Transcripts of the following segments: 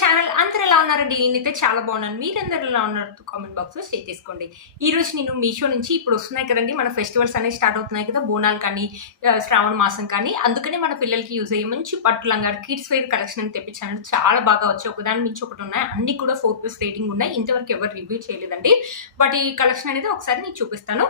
Channel అందరూ ఎలా ఉన్నారండి? నేనైతే చాలా బాగున్నాను. మీరందరూ ఎలా ఉన్నారు? కామెంట్ బాక్స్ లో షేర్ చేసుకోండి. ఈ రోజు నేను మీషో నుంచి ఇప్పుడు వస్తున్నాయి కదండి, మన ఫెస్టివల్స్ అనేవి స్టార్ట్ అవుతున్నాయి కదా, బోనాలు కానీ శ్రావణ మాసం కానీ, అందుకనే మన పిల్లలకి యూజ్ అయ్యే మంచి పట్టు లంగా కిడ్స్ వేర్ కలెక్షన్ అని తెప్పించాను. చాలా బాగా వచ్చాయి, ఒకదాని మించి ఒకటి ఉన్నాయి. అన్ని కూడా 4+ రేటింగ్ ఉన్నాయి. ఇంతవరకు ఎవరు రివ్యూ చేయలేదండి. బట్ ఈ కలెక్షన్ అనేది ఒకసారి నేను చూపిస్తాను.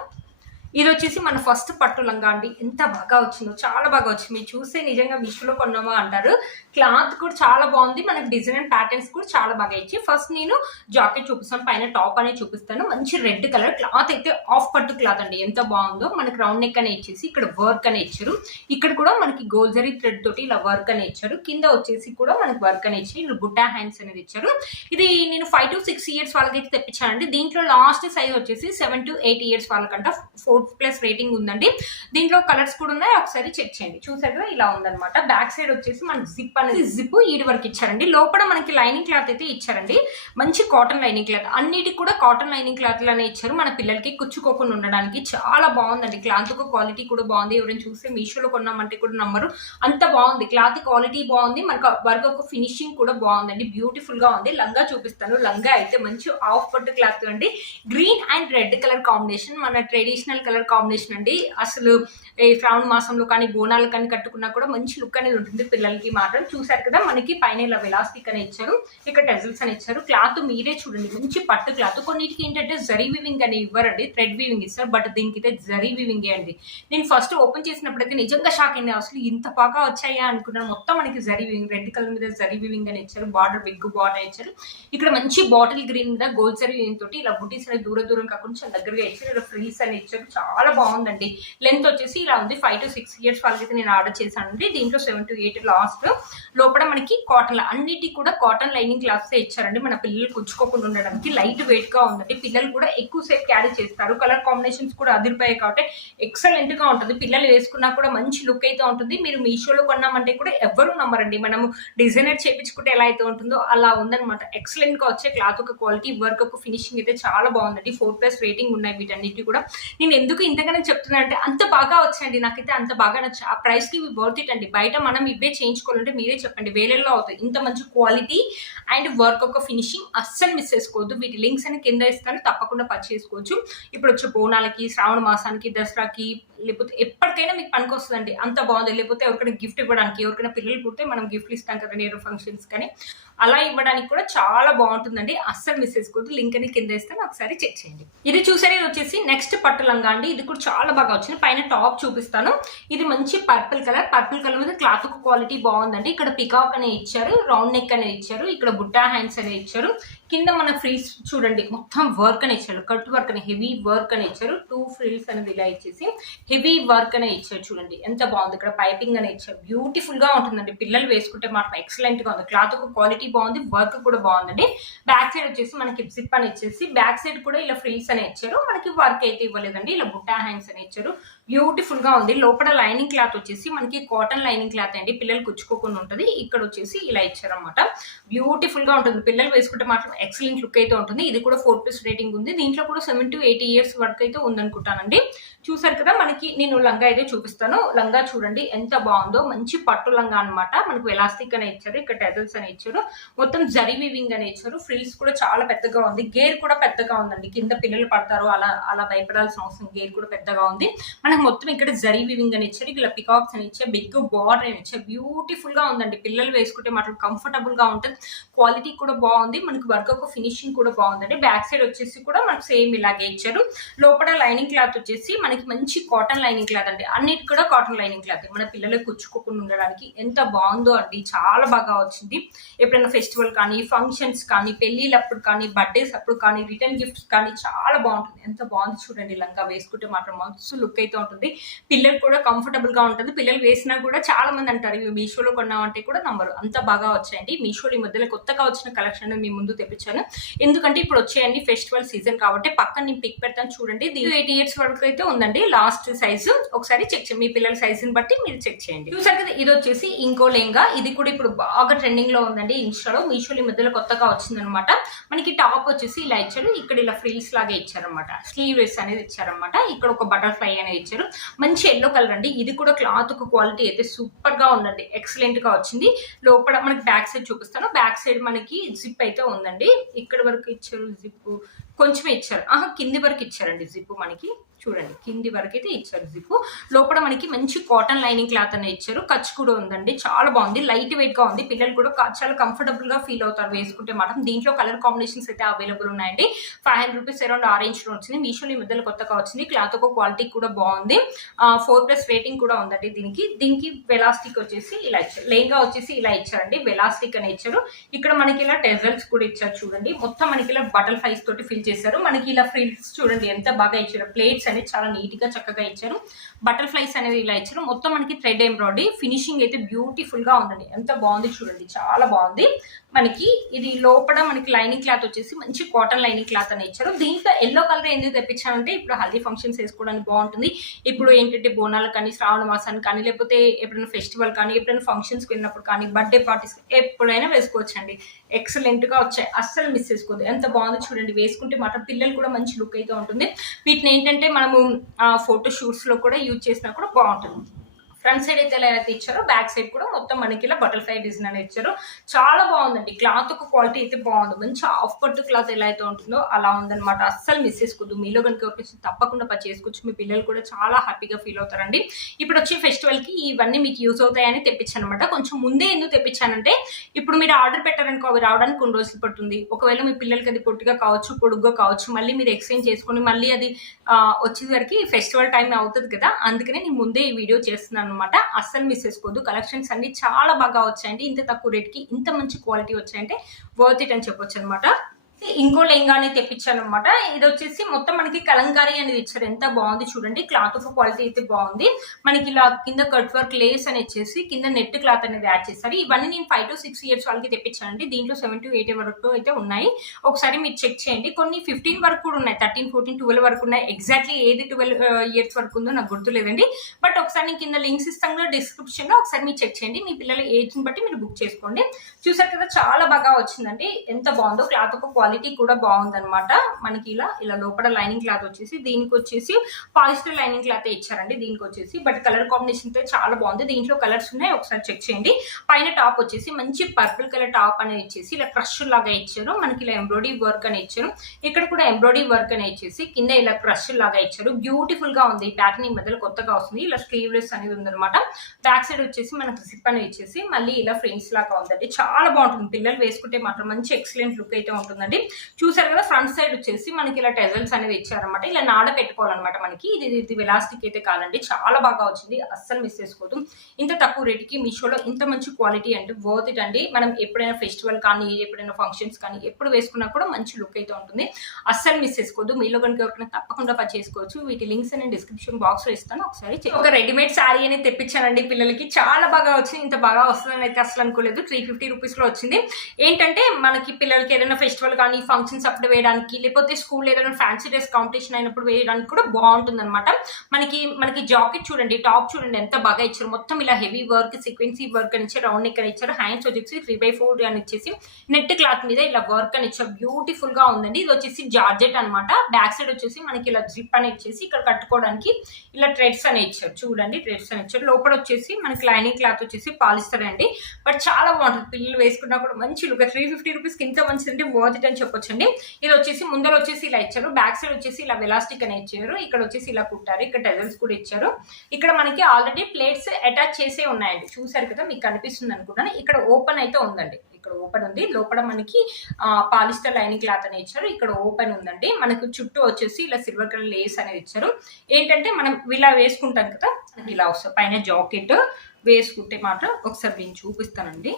ఇది వచ్చేసి మన ఫస్ట్ పట్టు లంగా అండి. ఎంత బాగా వచ్చిందో, చాలా బాగా వచ్చింది. మీరు చూస్తే నిజంగా మీషోలో కొన్నామా అంటారు. క్లాత్ కూడా చాలా బాగుంది. మనకి డిజైన్ అండ్ ప్యాటర్న్స్ కూడా చాలా బాగా ఇచ్చి. ఫస్ట్ నేను జాకెట్ చూపిస్తాను, పైన టాప్ అనేది చూపిస్తాను. మంచి రెడ్ కలర్ క్లాత్ అయితే ఆఫ్ పట్టు క్లాత్ అండి. ఎంత బాగుందో. మనకి రౌండ్ నెక్ అనే ఇచ్చేసి ఇక్కడ వర్క్ అనే ఇచ్చారు. ఇక్కడ కూడా మనకి గోల్జరీ థ్రెడ్ తోటి ఇలా వర్క్ అనే ఇచ్చారు. కింద వచ్చేసి కూడా మనకి వర్క్ అనే ఇచ్చి ఇలా బుట్టా హ్యాండ్స్ అనేది ఇచ్చారు. ఇది నేను 5 to 6 years వాళ్ళకైతే తెప్పించానండి. దీంట్లో లాస్ట్ సైజ్ వచ్చేసి 7 to 8 years వాళ్ళకంట 4+ రేటింగ్ ఉందండి. దీంట్లో కలర్స్ కూడా ఉన్నాయి, ఒకసారి చెక్ చేయండి. చూసారు కదా, ఇలా ఉందన్నమాట. బ్యాక్ సైడ్ వచ్చేసి మనకి జిప్ అనేది జిప్ ఈడి వరకు ఇచ్చారండి. లోపల మనకి లైనింగ్ క్లాత్ అయితే ఇచ్చారండి. మంచి కాటన్ లైనింగ్ క్లాత్, అన్నిటికి కూడా కాటన్ లైనింగ్ క్లాత్ లానే ఇచ్చారు. మన పిల్లలకి కుచ్చుకోకుండా ఉండడానికి చాలా బాగుందండి. క్లాత్ క్వాలిటీ కూడా బాగుంది. ఎవరైనా చూస్తే మీషోలో కొన్నామంటే కూడా నమ్మరు, అంత బాగుంది. క్లాత్ క్వాలిటీ బాగుంది. మనకు వర్క్ ఒక ఫినిషింగ్ కూడా బాగుందండి. బ్యూటిఫుల్ గా ఉంది. లంగా చూపిస్తాను. లంగా అయితే మంచి ఆఫ్ పట్టు క్లాత్ అండి. Green and red colour combination, మన ట్రెడిషనల్ కలర్ కాంబినేషన్ అండి. అసలు ఈ శ్రావణ మాసంలో కానీ బోనాలు కానీ కట్టుకున్నా కూడా మంచి లుక్ అనేది ఉంటుంది పిల్లలకి మాత్రం. చూసారు కదా, మనకి పైన ఇలా వెలాస్టిక్ అని ఇచ్చారు, ఇక్కడ టెజల్స్ అని ఇచ్చారు. క్లాత్ మీరే చూడండి, మంచి పట్టు క్లాత్. కొన్నిటికి ఏంటంటే జరీ వీవింగ్ అని ఇవ్వరండి, థ్రెడ్ వీవింగ్ ఇస్తారు. బట్ దీనికి అయితే జరీ వీవింగ్ అండి. నేను ఫస్ట్ ఓపెన్ చేసినప్పుడైతే నిజంగా షాక్ అయింది. అసలు ఇంత బాగా వచ్చాయా అనుకున్నాను. మొత్తం మనకి జరీ వీవింగ్, రెడ్ కలర్ మీద జరీ వీవింగ్ అని ఇచ్చారు. బార్డర్ బిగ్ బార్డర్ ఇచ్చారు. ఇక్కడ మంచి బాటిల్ గ్రీన్ మీద గోల్డ్ జరీ వీవింగ్ తోటి ఇలా బుటీస్ అనేది దూరం కాకుండా చాలా దగ్గరగా ఇచ్చారు. ఇలా ఫ్రీస్ అని ఇచ్చారు. చాలా బాగుందండి. లెంత్ వచ్చేసి ఇలా ఉంది. 5 to 6 years వాళ్ళకైతే నేను ఆర్డర్ చేశానండి. దీంట్లో 7 to 8 లాస్ట్. లోపల మనకి కాటన్, అన్నిటికీ కూడా కాటన్ లైనింగ్ క్లాత్స్ ఇచ్చారండి. మన పిల్లలు కుచ్చుకోకుండా ఉండడానికి. లైట్ వెయిట్ గా ఉందండి. పిల్లలు కూడా ఎక్కువ సేపు క్యారీ చేస్తారు. కలర్ కాంబినేషన్స్ కూడా అదిరిపోయాయి కాబట్టి ఎక్సలెంట్ గా ఉంటుంది. పిల్లలు వేసుకున్నా కూడా మంచి లుక్ అయితే ఉంటుంది. మీరు మీషోలో కొన్నామంటే కూడా ఎవరు నమ్మరండి. మనము డిజైనర్ చేయించుకుంటే ఎలా అయితే ఉంటుందో అలా ఉందనమాట. ఎక్సలెంట్ గా వచ్చే క్లాత్ ఒక క్వాలిటీ, వర్క్ ఒక ఫినిషింగ్ అయితే చాలా బాగుందండి. 4+ రేటింగ్ ఉన్నాయి వీటన్నిటి కూడా. నేను ఎందుకు ఇంతగానే చెప్తున్నా అంటే అంత బాగా వచ్చాయండి. నాకైతే అంత బాగా నచ్చు. ఆ ప్రైస్ కి వర్త్ ఇట్ అండి. బయట మనం ఇవే చేయించుకోవాలంటే మీరే చెప్పండి, వేలల్లో అవుతాయి. ఇంత మంచి క్వాలిటీ అండ్ వర్క్ ఒక ఫినిషింగ్ అస్సలు మిస్ చేసుకోవద్దు. వీటి లింక్స్ అని కింద ఇస్తాను, తప్పకుండా పర్చేస్ చేసుకోవచ్చు. ఇప్పుడు వచ్చే బోనాలకి, శ్రావణ మాసానికి, దసరాకి, లేకపోతే ఎప్పటికైనా మీకు పనికి వస్తుందండి. అంత బాగుంది. లేకపోతే ఎవరికైనా గిఫ్ట్ ఇవ్వడానికి, ఎవరికైనా పిల్లలు పుడితే మనం గిఫ్ట్లు ఇస్తాం కదా నేరు ఫంక్షన్స్ కానీ, అలా ఇవ్వడానికి కూడా చాలా బాగుంటుందండి. అస్సలు మిస్ చేసుకోవద్దు. లింక్ అని కింద ఇస్తాను, ఒకసారి చెక్ చేయండి. ఇది చూసారు, ఇది వచ్చేసి నెక్స్ట్ పట్టు లంగా అండి. ఇది కూడా చాలా బాగా వచ్చింది. పైన టాప్ చూపిస్తాను. ఇది మంచి పర్పుల్ కలర్. పర్పుల్ కలర్ మీద క్లాత్ క్వాలిటీ బాగుందండి. ఇక్కడ పికాక్ అనే ఇచ్చారు, రౌండ్ నెక్ అనే ఇచ్చారు, ఇక్కడ బుట్టా హ్యాండ్స్ అనే ఇచ్చారు. కింద మన ఫ్రీస్ చూడండి, మొత్తం వర్క్ అని ఇచ్చారు. కట్ వర్క్ అని, హెవీ వర్క్ అని ఇచ్చారు. 2 ఫ్రిల్స్ అనేది ఇలా ఇచ్చేసి హెవీ వర్క్ అనే ఇచ్చారు. చూడండి ఎంత బాగుంది. ఇక్కడ పైపింగ్ అని ఇచ్చారు. బ్యూటిఫుల్ గా ఉంటుందండి. పిల్లలు వేసుకుంటే మాత్రం ఎక్సలెంట్ గా ఉంది. క్లాత్ క్వాలిటీ బాగుంది, వర్క్ కూడా బాగుందండి. బ్యాక్ సైడ్ వచ్చేసి మనకి జిప్ అని ఇచ్చేసి బ్యాక్ సైడ్ కూడా ఇలా ఫ్రిల్స్ అని ఇచ్చారు. మనకి వర్క్ అయితే ఇవ్వలేదండి. ఇలా బుట్టా హ్యాండ్స్ అని ఇచ్చారు. బ్యూటిఫుల్ గా ఉంది. లోపల లైనింగ్ క్లాత్ వచ్చేసి మనకి కాటన్ లైనింగ్ క్లాత్ అండి. పిల్లలు కుచ్చుకోకుండా ఉంటుంది. ఇక్కడ వచ్చేసి ఇలా ఇచ్చారనమాట. బ్యూటిఫుల్ గా ఉంటుంది. పిల్లలు వేసుకుంటే మాత్రం ఎక్సలెంట్ లుక్ అయితే ఉంటుంది. ఇది కూడా 4+ రేటింగ్ ఉంది. దీంట్లో కూడా 7 to 8 years వరకు అయితే ఉందనుకుంటానండి. చూసారు కదా, మనకి నేను లంగా అయితే చూపిస్తాను. లంగా చూడండి ఎంత బాగుందో. మంచి పట్టు లంగా అనమాట. మనకు ఎలాస్టిక్ అని ఇచ్చారు, ఇక్కడ టెజల్స్ అని ఇచ్చారు, మొత్తం జరీ వీవింగ్ అని ఇచ్చారు. ఫ్రిల్స్ కూడా చాలా పెద్దగా ఉంది. గేర్ కూడా పెద్దగా ఉందండి. కింద పిల్లలు పడతారు అలా భయపడాల్సిన అవసరం. గేర్ కూడా పెద్దగా ఉంది. మనకు మొత్తం ఇక్కడ జరీ వీవింగ్ అని ఇచ్చారు. ఇలా పికాక్స్ అని ఇచ్చారు, బిగ్ బార్డర్ అని ఇచ్చారు. బ్యూటిఫుల్ గా ఉందండి. పిల్లలు వేసుకుంటే మాత్రం కంఫర్టబుల్ గా ఉంటుంది. క్వాలిటీ కూడా బాగుంది. మనకి వర్క్ ఒక ఫినిషింగ్ కూడా బాగుందండి. బ్యాక్ సైడ్ వచ్చేసి కూడా మనకు సేమ్ ఇలాగే ఇచ్చారు. లోపల లైనింగ్ క్లాత్ వచ్చేసి మనకి మంచి కాటన్ లైనింగ్ క్లాత్ అండి. అన్నిటి కూడా కాటన్ లైనింగ్ క్లాత్. మన పిల్లలకు కుచ్చుకోకుండా ఉండడానికి ఎంత బాగుందో అండి. చాలా బాగా వచ్చింది. ఎప్పుడైనా ఫెస్టివల్ కానీ, ఫంక్షన్స్ కానీ, పెళ్లిళ్ళప్పుడు కానీ, బర్త్డేస్ అప్పుడు కానీ, రిటర్న్ గిఫ్ట్స్ కానీ చాలా బాగుంటుంది. ఎంత బాగుంది చూడండి. లంగా వేసుకుంటే మాత్రం మస్తు లుక్ అయితే ఉంటుంది. పిల్లలు కూడా కంఫర్టబుల్ గా ఉంటుంది. పిల్లలు వేసినా కూడా చాలా మంది అంటారు ఇవి మీషోలో కొన్నామంటే కూడా నమ్మరు, అంత బాగా వచ్చాయండి. మీషోలో ఈ మధ్యలో కొత్తగా వచ్చిన కలెక్షన్ మీ ముందు తెప్పించాను. ఎందుకంటే ఇప్పుడు వచ్చేయండి ఫెస్టివల్ సీజన్ కాబట్టి. పక్కన నేను పిక్ పెడతాను చూడండి. 8 years వరకు అయితే ఉందండి లాస్ట్ సైజు. ఒకసారి చెక్ చేయండి, మీ పిల్లల సైజుని బట్టి మీరు చెక్ చేయండి. చూసారు కదా, ఇది వచ్చేసి ఇంకో లెహంగా. ఇది కూడా ఇప్పుడు బాగా ట్రెండింగ్ లో ఉందండి ఇన్స్టాలో. మీషోలో ఈ మధ్యలో కొత్తగా వచ్చిందనమాట. మనకి టాప్ వచ్చేసి ఇలా ఇచ్చాడు. ఇక్కడ ఇలా ఫ్రిల్స్ లాగా ఇచ్చారనమాట. స్లీవ్లెస్ అనేది ఇచ్చారనమాట. ఇక్కడ ఒక బటర్ఫ్లై అనేది ఇచ్చారు. ఇచ్చారు. మంచి ఎల్లో కలర్ అండి. ఇది కూడా క్లాత్ క్వాలిటీ అయితే సూపర్ గా ఉందండి, ఎక్సలెంట్ గా వచ్చింది. లోపల మనకి బ్యాక్ సైడ్ చూపిస్తాను. బ్యాక్ సైడ్ మనకి జిప్ అయితే ఉందండి. ఇక్కడ వరకు ఇచ్చారు జిప్, కొంచెమే ఇచ్చారు. కింది వరకు ఇచ్చారండి జిప్. మనకి చూడండి కింది వరకు అయితే ఇచ్చారు జిప్. లోపల మనకి మంచి కాటన్ లైనింగ్ క్లాత్ అనేది ఇచ్చారు. ఖర్చు కూడా ఉందండి, చాలా బాగుంది. లైట్ వెయిట్ గా ఉంది. పిల్లలు కూడా చాలా కంఫర్టబుల్ గా ఫీల్ అవుతారు వేసుకుంటే మాత్రం. దీంట్లో కలర్ కాంబినేషన్స్ అయితే అవైలబుల్ ఉన్నాయండి. 500 రూపీస్ అరౌండ్ ఆ రేంజ్ లో వచ్చింది. మీషోలో ఈ మధ్యలో కొత్తగా వచ్చింది. క్లాత్ ఒక క్వాలిటీ కూడా బాగుంది. 4+ రేటింగ్ కూడా ఉందండి దీనికి వెలాస్టిక్ వచ్చేసి ఇలా ఇచ్చారు. లెహంగా వచ్చేసి ఇలా ఇచ్చారండి, వెలాస్టిక్ అని ఇచ్చారు. ఇక్కడ మనకి ఇలా టెజల్స్ కూడా ఇచ్చారు చూడండి. మొత్తం మనకి ఇలా బటల్ ఫైస్ తోటి ఫిల్ చేశారు. మనకి ఇలా ఫ్రిల్స్ చూడండి ఎంత బాగా ఇచ్చారు. ప్లేట్స్ అనేది చాలా నీట్ గా చక్కగా ఇచ్చారు. బటర్ ఫ్లైస్ అనేవి ఇలా ఇచ్చారు. మొత్తం మనకి థ్రెడ్ ఎంబ్రాయిడరీ ఫినిషింగ్ అయితే బ్యూటిఫుల్ గా ఉందండి. ఎంత బాగుంది చూడండి, చాలా బాగుంది. మనకి ఇది లోపల మనకి లైనింగ్ క్లాత్ వచ్చేసి మంచి కాటన్ లైనింగ్ క్లాత్ అని ఇచ్చారు. దీంట్లో ఎల్లో కలర్ ఎందుకు తెప్పించానంటే ఇప్పుడు హల్దీ ఫంక్షన్స్ వేసుకోవడానికి బాగుంటుంది. ఇప్పుడు ఏంటంటే బోనాలు కానీ, శ్రావణ మాసానికి కానీ, లేకపోతే ఎప్పుడైనా ఫెస్టివల్ కానీ, ఎప్పుడైనా ఫంక్షన్స్కి వెళ్ళినప్పుడు కానీ, బర్త్డే పార్టీస్ ఎప్పుడైనా వేసుకోవచ్చండి. ఎక్సలెంట్ గా వచ్చాయి, అస్సలు మిస్ చేసుకోవద్దు. ఎంత బాగుంది చూడండి. వేసుకుంటే మాత్రం పిల్లలు కూడా మంచి లుక్ అయితే ఉంటుంది. వీటిని ఏంటంటే మనము ఫోటో షూట్స్ లో కూడా యూజ్ చేసినా కూడా బాగుంటుంది. ఫ్రంట్ సైడ్ అయితే ఎలా అయితే ఇచ్చారో బ్యాక్ సైడ్ కూడా మొత్తం మనకి ఇలా బటర్ఫ్లై డిజైన్ అనేది ఇచ్చారు. చాలా బాగుందండి. క్లాత్ ఒక క్వాలిటీ అయితే బాగుంది. మంచి హాఫ్ పట్టు క్లాత్ ఎలా అయితే ఉంటుందో అలా ఉందన్నమాట. అస్సలు మిస్ చేసుకోవద్దు. మీలో కనుక ఎవరికి తప్పకుండా చేసుకోవచ్చు. మీ పిల్లలు కూడా చాలా హ్యాపీగా ఫీల్ అవుతారండి. ఇప్పుడు వచ్చే ఫెస్టివల్ కి ఇవన్నీ మీకు యూజ్ అవుతాయని తెప్పించాను అనమాట. కొంచెం ముందే ఎందుకు తెప్పించానంటే ఇప్పుడు మీరు ఆర్డర్ పెట్టారనుకో అవి రావడానికి కొన్ని రోజులు పడుతుంది. ఒకవేళ మీ పిల్లలకి అది పొట్టిగా కావచ్చు, పొడుగ్గా కావచ్చు, మళ్ళీ మీరు ఎక్స్చేంజ్ చేసుకొని మళ్ళీ అది వచ్చేసరికి ఫెస్టివల్ టైం అవుతుంది కదా. అందుకనే నేను ముందే ఈ వీడియో చేస్తున్నాను అనమాట. అస్సలు మిస్ చేసుకోవద్దు. కలెక్షన్స్ అన్ని చాలా బాగా వచ్చాయండి. ఇంత తక్కువ రేట్ కి ఇంత మంచి క్వాలిటీ వచ్చాయంటే వర్త్ ఇట్ అని చెప్పొచ్చు అనమాట. ఇంకో లెహంగాని తెప్పించాను అనమాట. ఇది వచ్చేసి మొత్తం మనకి కలంకారీ అనేది ఇచ్చారు. ఎంత బాగుంది చూడండి. క్లాత్ ఆఫ్ క్వాలిటీ అయితే బాగుంది. మనకి ఇలా కింద కట్ వర్క్ లేస్ అని ఇచ్చేసి కింద నెట్ క్లాత్ అనేది యాడ్ చేస్తారు. ఇవన్నీ నేను 5 to 6 years వాళ్ళకి తెప్పించానండి. దీంట్లో 7 to 8 వరకు అయితే ఉన్నాయి. ఒకసారి మీరు చెక్ చేయండి. కొన్ని 15 వరకు కూడా ఉన్నాయి, 13, 14, 12 వరకు ఉన్నాయి. ఎగ్జాక్ట్లీ ఏది 12 years వరకు ఉందో నాకు గుర్తులేదండి. బట్ ఒకసారి నేను కింద లింక్స్ ఇస్తాను డిస్క్రిప్షన్ లో, ఒకసారి మీరు చెక్ చేయండి. మీ పిల్లల ఏజ్ ని బట్టి మీరు బుక్ చేసుకోండి. చూసారు కదా, చాలా బాగా వచ్చిందండి. ఎంత బాగుందో. క్లాత్ ఒక క్వాలిటీ కూడా బాగుందన్నమాట. మనకి ఇలా లోపల లైనింగ్ క్లాత్ వచ్చేసి దీనికి వచ్చేసి పాలిస్టర్ లైనింగ్ క్లాత్ ఇచ్చారండి. దీనికి వచ్చేసి బట్ కలర్ కాంబినేషన్ అయితే చాలా బాగుంది. దీంట్లో కలర్స్ ఉన్నాయి, ఒకసారి చెక్ చేయండి. పైన టాప్ వచ్చేసి మంచి పర్పుల్ కలర్ టాప్ అనేది ఇచ్చేసి ఇలా క్రష్ లాగా ఇచ్చారు. మనకి ఇలా ఎంబ్రాయిడరీ వర్క్ అని ఇచ్చారు. ఇక్కడ కూడా ఎంబ్రాయిడరీ వర్క్ అని ఇచ్చేసి కింద ఇలా క్రష్ లాగా ఇచ్చారు. బ్యూటిఫుల్ గా ఉంది. ఈ ప్యాటర్న్ ఈ మధ్యలో కొత్తగా వస్తుంది. ఇలా స్లీవ్లెస్ అనేది ఉందన్నమాట. బ్యాక్ సైడ్ వచ్చేసి మనకు జిప్ అనేది ఇచ్చేసి మళ్ళీ ఇలా ఫ్రేమ్స్ లాగా ఉందండి. చాలా బాగుంటుంది. పిల్లలు వేసుకుంటే మాత్రం మంచి ఎక్సలెంట్ లుక్ అయితే ఉంటుందండి. చూసారు కదా, ఫ్రంట్ సైడ్ వచ్చేసి మనకి ఇలా టెజల్స్ అనేది ఇచ్చారనమాట. ఇలా నాడ పెట్టుకోవాలన్నమాట. మనకి ఇది వెలాస్టిక్ అయితే కాదండి, చాలా బాగా వచ్చింది. అస్సలు మిస్ చేసుకోవద్దు. ఇంత తక్కువ రేటుకి మీషోలో ఇంత మంచి క్వాలిటీ అంటే వర్త్ ఇట్ అండి. మనం ఎప్పుడైనా ఫెస్టివల్ కానీ, ఎప్పుడైనా ఫంక్షన్స్ కానీ ఎప్పుడు వేసుకున్నా కూడా మంచి లుక్ అయితే ఉంటుంది. అస్సలు మిస్ చేసుకోవద్దు. మీలో కనుక ఎవరికైనా తప్పకుండా చేసుకోవచ్చు. వీటి లింక్స్ నేను డిస్క్రిప్షన్ బాక్స్ లో ఇస్తాను. ఒకసారి ఒక రెడీమేడ్ శారీ అనేది తెప్పించానండి పిల్లలకి. చాలా బాగా వచ్చింది. ఇంత బాగా వస్తుందని అయితే అసలు అనుకోలేదు. 350 రూపీస్ లో వచ్చింది. ఏంటంటే మనకి పిల్లలకి ఏదైనా ఫెస్టివల్ కానీ, ఫంక్షన్స్ అప్పుడు వేయడానికి, లేకపోతే స్కూల్ ఏదైనా ఫ్యాన్సీ డ్రెస్ కాంపిటీషన్ అయినప్పుడు వేయడానికి కూడా బాగుంటుంది అనమాట. మనకి జాకెట్ చూడండి, టాప్ చూడండి ఎంత బాగా ఇచ్చారు. మొత్తం ఇలా హెవీ వర్క్, సీక్వెన్సీ వర్క్ అని ఇచ్చారు. రౌండ్ నెక్ అని ఇచ్చారు. హ్యాండ్స్ వచ్చేసి 3/4 అని ఇచ్చేసి నెట్ క్లాత్ మీద ఇలా వర్క్ అని ఇచ్చారు. బ్యూటిఫుల్ గా ఉందండి. ఇది వచ్చేసి జార్జెట్ అనమాట. బ్యాక్ సైడ్ వచ్చేసి మనకి ఇలా జిప్ అని ఇచ్చేసి ఇక్కడ కట్టుకోవడానికి ఇలా థ్రెడ్స్ అని ఇచ్చారు. చూడండి, థ్రెడ్స్ అని ఇచ్చారు. లోపల వచ్చేసి మనకి లైనింగ్ క్లాత్ వచ్చేసి పాలిస్టర్ అండి. బట్ చాలా బాగుంటుంది. పిల్లలు వేసుకున్నా కూడా మంచి లుక్. 350 రూపీస్ ఇంత మంచిది అంటే వర్త్ ఇట్ అని చెప్పొచ్చండి. ఇది వచ్చేసి ముందర వచ్చేసి ఇలా ఇచ్చారు. బ్యాక్ సైడ్ వచ్చేసి ఇలా వెలాస్టిక్ అని ఇచ్చారు. ఇక్కడ వచ్చేసి ఇలా కుట్టారు. ఇక్కడ టెజల్స్ కూడా ఇచ్చారు. ఇక్కడ మనకి ఆల్రెడీ ప్లేట్స్ అటాచ్ చేసే ఉన్నాయండి. చూసారు కదా, మీకు కనిపిస్తుంది అనుకుంటాను. ఇక్కడ ఓపెన్ అయితే ఉందండి. ఇక్కడ ఓపెన్ ఉంది. లోపల మనకి పాలిస్టర్ లైనింగ్ క్లాత్ అని ఇచ్చారు. ఇక్కడ ఓపెన్ ఉందండి. మనకు చుట్టూ వచ్చేసి ఇలా సిల్వర్ కలర్ లేస్ అనేది ఇచ్చారు. ఏంటంటే మనం ఇలా వేసుకుంటాం కదా, ఇలా వస్తుంది. పైన జాకెట్ వేసుకుంటే మాత్రం ఒకసారి నేను చూపిస్తానండి.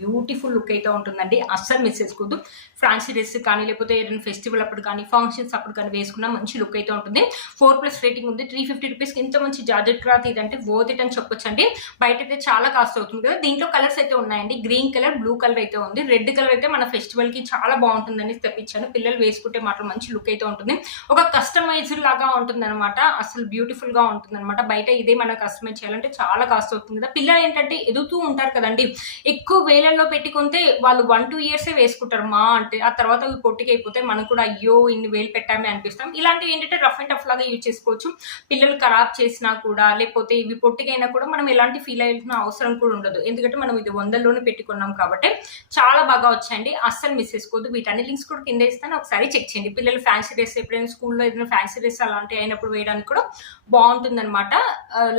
బ్యూటిఫుల్ లుక్ అయితే ఉంటుందండి. అస్సలు మిస్ చేసుకోవద్దు. ఫ్యాన్సీ డ్రెస్ కానీ, లేకపోతే ఏదైనా ఫెస్టివల్ అప్పుడు కానీ, ఫంక్షన్స్ అప్పుడు కానీ వేసుకున్నా మంచి లుక్ అయితే ఉంటుంది. 4+ రేటింగ్ ఉంది. 350 రూపీస్కి ఇంత మంచి జార్జెట్ క్లాత్ ఇదంటే వర్త్ ఇట్ అని చెప్పొచ్చండి. బయట అయితే చాలా కాస్ట్ అవుతుంది కదా. దీంట్లో కలర్స్ అయితే ఉన్నాయండి. గ్రీన్ కలర్, బ్లూ కలర్ అయితే ఉంది. రెడ్ కలర్ అయితే మన ఫెస్టివల్ కి చాలా బాగుంటుందని తెప్పించాను. పిల్లలు వేసుకుంటే మాత్రం మంచి లుక్ అయితే ఉంటుంది. ఒక కస్టమైజ్డ్ లాగా ఉంటుంది అనమాట. అసలు బ్యూటిఫుల్ గా ఉంటుంది అనమాట. బయట ఇదే మనం కస్టమైజ్ చేయాలంటే చాలా కాస్ట్ అవుతుంది కదా. పిల్లలు ఏంటంటే ఎదుగుతూ ఉంటారు కదండి, ఎక్కువ ఎక్కువ వేలల్లో పెట్టి కొంటే వాళ్ళు 1-2 ఇయర్సే వేసుకుంటారు మా అంటే. ఆ తర్వాత అవి పొట్టికైపోతే మనం కూడా అయ్యో ఇన్ని వేలు పెట్టామే అనిపిస్తాం. ఇలాంటివి ఏంటంటే రఫ్ అండ్ టఫ్ లాగా యూజ్ చేసుకోవచ్చు. పిల్లలు ఖరాబ్ చేసినా కూడా లేకపోతే ఇవి పొట్టికైనా కూడా మనం ఎలాంటి ఫీల్ అయ్యాల్సిన అవసరం కూడా ఉండదు. ఎందుకంటే మనం ఇది 100లోనే పెట్టుకున్నాం కాబట్టి చాలా బాగా వచ్చాయండి. అస్సలు మిస్ చేసుకోవద్దు. వీటన్ని లింక్స్ కూడా కింద ఇస్తాను, ఒకసారి చెక్ చేయండి. పిల్లలు ఫ్యాన్సీ డ్రెస్ ఎప్పుడైనా స్కూల్లో ఏదైనా ఫ్యాన్సీ డ్రెస్ అలాంటివి అయినప్పుడు వేయడానికి కూడా బాగుంటుంది అనమాట.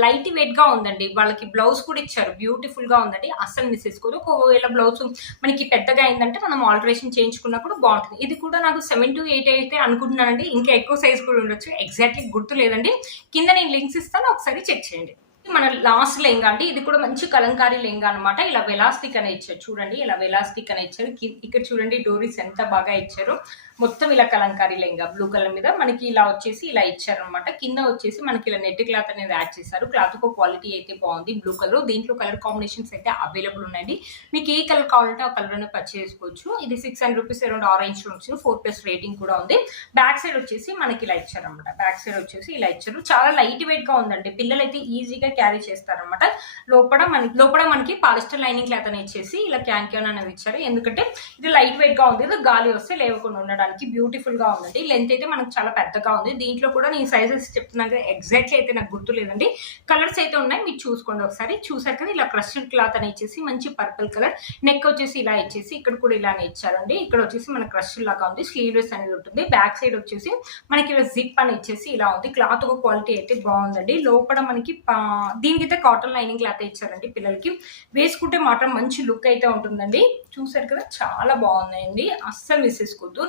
లైట్ వెయిట్ గా ఉందండి. వాళ్ళకి బ్లౌజ్ కూడా ఇచ్చారు, బ్యూటిఫుల్ గా ఉందండి. అస్సలు మిస్ చేసుకోదు. ఒకవేళ బ్లౌజ్ మనకి పెద్దగా అయిందంటే మనం ఆల్టరేషన్ చేయించుకున్నా కూడా బాగుంటుంది. ఇది కూడా నాకు 7 to 8 అయితే అనుకుంటున్నానండి. ఇంకా ఎక్కువ సైజ్ కూడా ఉండొచ్చు, ఎగ్జాక్ట్లీ గుర్తు లేదండి. కింద నేను లింక్స్ ఇస్తాను, ఒకసారి చెక్ చేయండి. మన లాస్ట్ లెంగా అండి. ఇది కూడా మంచి కలంకారీ లెంగా అనమాట. ఇలా వెలాస్టిక్ అనే ఇచ్చారు చూడండి, ఇలా వెలాస్టిక్ అనే ఇచ్చారు. ఇక్కడ చూడండి డోరీస్ ఎంత బాగా ఇచ్చారు. మొత్తం ఇలా కలంకారీ లెంగా బ్లూ కలర్ మీద మనకి ఇలా వచ్చేసి ఇలా ఇచ్చారు అనమాట. కింద వచ్చేసి మనకి ఇలా నెట్ క్లాత్ అనేది యాడ్ చేశారు. క్లాత్ ఒక క్వాలిటీ అయితే బాగుంది, బ్లూ కలర్. దీంట్లో కలర్ కాంబినేషన్స్ అయితే అవైలబుల్ ఉన్నాయండి. మీకు ఏ కలర్ కావాలంటే ఆ కలర్ అనేది పర్చేస్ చేసుకోవచ్చు. ఇది 600 రూపీస్ అరౌండ్ ఆరెంజ్ లో వచ్చింది. 4+ రేటింగ్ కూడా ఉంది. బ్యాక్ సైడ్ వచ్చేసి మనకి ఇలా ఇచ్చారు అనమాట. బ్యాక్ సైడ్ వచ్చేసి ఇలా ఇచ్చారు. చాలా లైట్ వెయిట్ గా ఉందండి. పిల్లలు అయితే ఈజీగా క్యారీ చేస్తారనమాట. లోపల మనకి పాలిస్టర్ లైనింగ్ క్లాత్ అనేది ఇచ్చేసి ఇలా క్యాన్ అనేది ఇచ్చారు. ఎందుకంటే ఇది లైట్ వెయిట్ గా ఉంది, ఇది గాలి వస్తే లేవకుండా ఉండడానికి బ్యూటిఫుల్ గా ఉందండి. లెంత్ అయితే మనకు చాలా పెద్దగా ఉంది. దీంట్లో కూడా నేను సైజెస్ చెప్తున్నాను, ఎగ్జాక్ట్లీ అయితే నాకు గుర్తు లేదండి. కలర్స్ అయితే ఉన్నాయి, మీరు చూసుకోండి ఒకసారి. చూసారు కదా, ఇలా క్రస్టెడ్ క్లాత్ అని ఇచ్చేసి మంచి పర్పుల్ కలర్. నెక్ వచ్చేసి ఇలా ఇచ్చేసి ఇక్కడ కూడా ఇలానే ఇచ్చారండి. ఇక్కడ వచ్చేసి మన క్రస్టెడ్ లాగా ఉంది. స్లీవ్లెస్ అనేది ఉంటుంది. బ్యాక్ సైడ్ వచ్చేసి మనకి ఇలా జిప్ అని ఇచ్చేసి ఇలా ఉంది. క్లాత్ ఒక క్వాలిటీ అయితే బాగుందండి. లోపల మనకి దీనికైతే కాటన్ లైనింగ్ క్లాత్ ఇచ్చారండి. పిల్లలకి వేసుకుంటే మాత్రం మంచి లుక్ అయితే ఉంటుందండి. చూసారు కదా, చాలా బాగున్నాయండి. అస్సలు మిస్ చేసుకోవద్దు.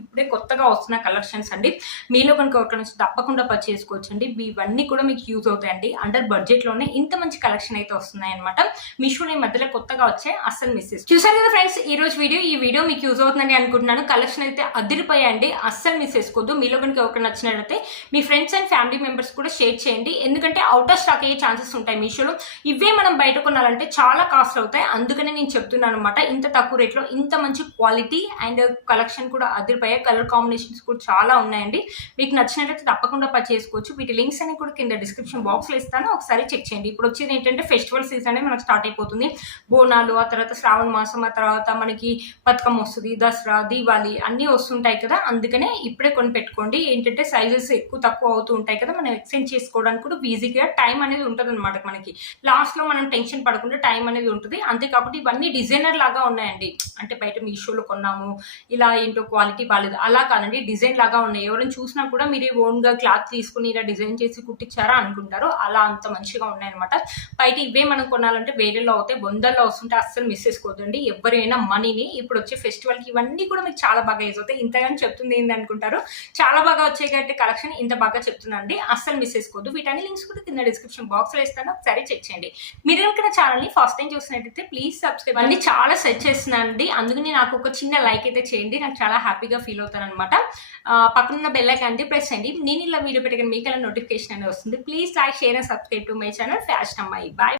ఇప్పుడే కొత్తగా వస్తున్న కలెక్షన్స్ అండి. మీలో కనుక ఒక తప్పకుండా పర్చేస్ చేసుకోవచ్చు అండి. ఇవన్నీ కూడా మీకు యూజ్ అవుతాయండి. అండర్ బడ్జెట్ లోనే ఇంత మంచి కలెక్షన్ అయితే వస్తున్నాయి అనమాట. మీషోలో ఈ మధ్యలో కొత్తగా వచ్చాయి, అస్సలు మిస్ చేసుకో. చూసారు కదా ఫ్రెండ్స్, ఈ రోజు ఈ వీడియో మీకు యూజ్ అవుతుందని అనుకుంటున్నాను. కలెక్షన్ అయితే అదిరిపోయాయండి, అస్సలు మిస్ చేసుకోవద్దు. మీలో కనుక ఒక నచ్చినట్లయితే మీ ఫ్రెండ్స్ అండ్ ఫ్యామిలీ మెంబర్స్ కూడా షేర్ చేయండి. ఎందుకంటే అవుట్ ఆఫ్ స్టాక్ అయ్యే ఛాన్సెస్ ఉంటాయి మీషోలో. ఇవే మనం బయట కొనాలంటే చాలా కాస్ట్ అవుతాయి. అందుకనే నేను చెప్తున్నాను అనమాట. ఇంత తక్కువ రేట్లో ఇంత మంచి క్వాలిటీ అండ్ కలెక్షన్ కూడా అదిరిపోయాయి. కలర్ కాంబినేషన్స్ కూడా చాలా ఉన్నాయండి. మీకు నచ్చినట్లయితే తప్పకుండా పర్చేస్ చేసుకోవచ్చు. వీటి లింక్స్ అని కూడా కింద డిస్క్రిప్షన్ బాక్స్ లో ఇస్తాను, ఒకసారి చెక్ చేయండి. ఇప్పుడు వచ్చేది ఏంటంటే ఫెస్టివల్ సీజన్ అనేది మనకు స్టార్ట్ అయిపోతుంది. బోనాలు, ఆ తర్వాత శ్రావణ మాసం, ఆ తర్వాత మనకి బతుకమ్మ వస్తుంది, దసరా, దీవాలి అన్నీ వస్తుంటాయి కదా. అందుకనే ఇప్పుడే కొని పెట్టుకోండి. ఏంటంటే సైజెస్ ఎక్కువ తక్కువ అవుతూ ఉంటాయి కదా, మనం ఎక్స్చేంజ్ చేసుకోవడానికి కూడా ఈజీగా టైం అనేది ఉంటుంది అనమాట. మనకి లాస్ట్ లో మనం టెన్షన్ పడకుండా టైం అనేది ఉంటుంది. అంతేకాకుండా ఇవన్నీ డిజైనర్ లాగా ఉన్నాయండి. అంటే బయట మీషోలో కొన్నాము, ఇలా ఏంటో క్వాలిటీ బాగాలేదు అలా కాదండి, డిజైన్ లాగా ఉన్నాయి. ఎవరైనా చూసినా కూడా మీరు ఓన్ గా క్లాత్ తీసుకుని ఇలా డిజైన్ చేసి కుట్టించారా అనుకుంటారు. అలా అంత మంచిగా ఉన్నాయన్నమాట. బయట ఇవే మనం కొనాలంటే వేరేలో అవుతాయి, 100లో వస్తుంటే అస్సలు మిస్ చేసుకోవద్దండి. ఎవరైనా మనీని ఇప్పుడు వచ్చే ఫెస్టివల్ కి ఇవన్నీ కూడా మీకు చాలా బాగా యూజ్ అవుతాయి. ఇంతగాని చెప్తుంది ఏంటి అనుకుంటారు, చాలా బాగా వచ్చే కాబట్టి కలెక్షన్ ఇంత బాగా చెప్తున్నాండి. అస్సలు మిస్ చేసుకోవద్దు. వీటన్ని లింక్స్ కూడా కింద డిస్క్రిప్షన్ బాక్స్ లో ఇస్తాను, ఒకసారి చెక్ చేయండి. మీరు కనుక ఛానల్ ని ఫస్ట్ టైం చూసినట్టయితే ప్లీజ్ సబ్స్క్రైబ్. అన్ని చాలా సెర్చ్ చేస్తున్నానండి, అందుకని నాకు ఒక చిన్న లైక్ అయితే చేయండి. నాకు చాలా హ్యాపీగా ఫీల్ అవుతాను అనమాట. పక్కన బెల్ ఐకాన్ ప్రెస్ చేయండి. నేను ఇలా వీడియో పెట్టగానే మీకు అలా నోటిఫికేషన్ అనేది వస్తుంది. Please like, share and subscribe to my channel fashion అమ్మాయి. బాయ్.